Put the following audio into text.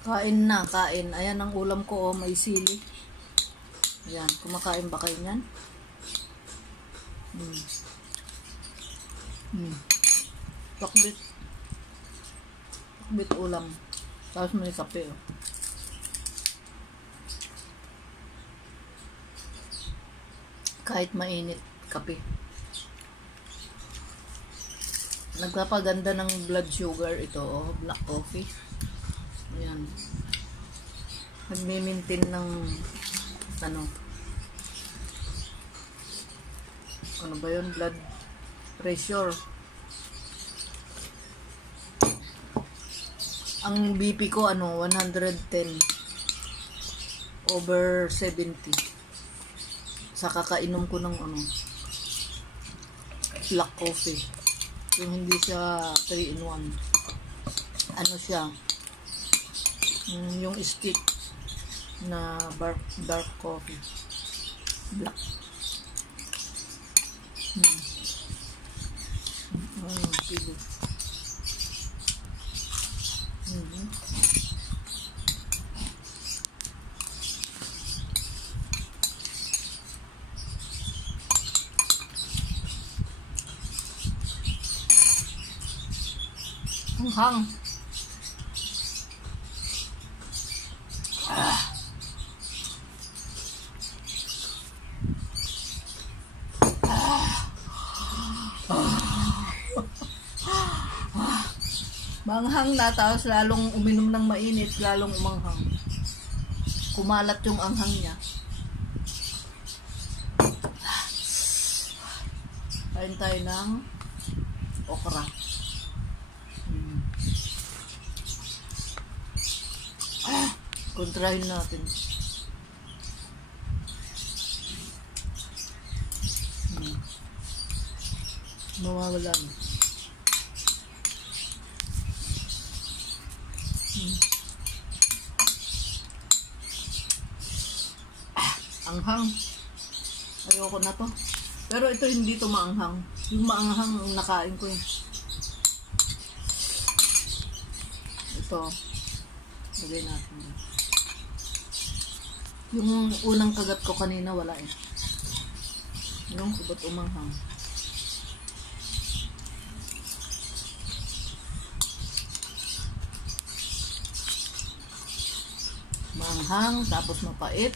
Kain na, kain. Ayan ang ulam ko, oh, may sili. Ayan, kumakain ba kayo niyan? Pakbit. Pakbit ulam. Tapos may kape, oh. Kahit mainit, kape. Nagpapaganda ng blood sugar ito, oh, black coffee. Ayan. Nagme-maintain ng ano ba yun? Blood pressure. Ang BP ko 110/70. Sa kakainom ko ng black coffee. Yung hindi siya 3-in-1. Ano siya? Yung stick na dark coffee. Black. Sige. Hang. Manghang na, tapos lalong uminom ng mainit, lalong umanghang. Kumalat yung anghang niya. Kain tayo ng okra. Kontrahin natin. Mawawala na. Anghang. Ayoko na to. Pero ito hindi to maanghang. Yung maanghang ang nakain ko eh. Ito. Lagay natin. Yung unang kagat ko kanina wala eh. Yung kubot umanghang. Maanghang, tapos mapait.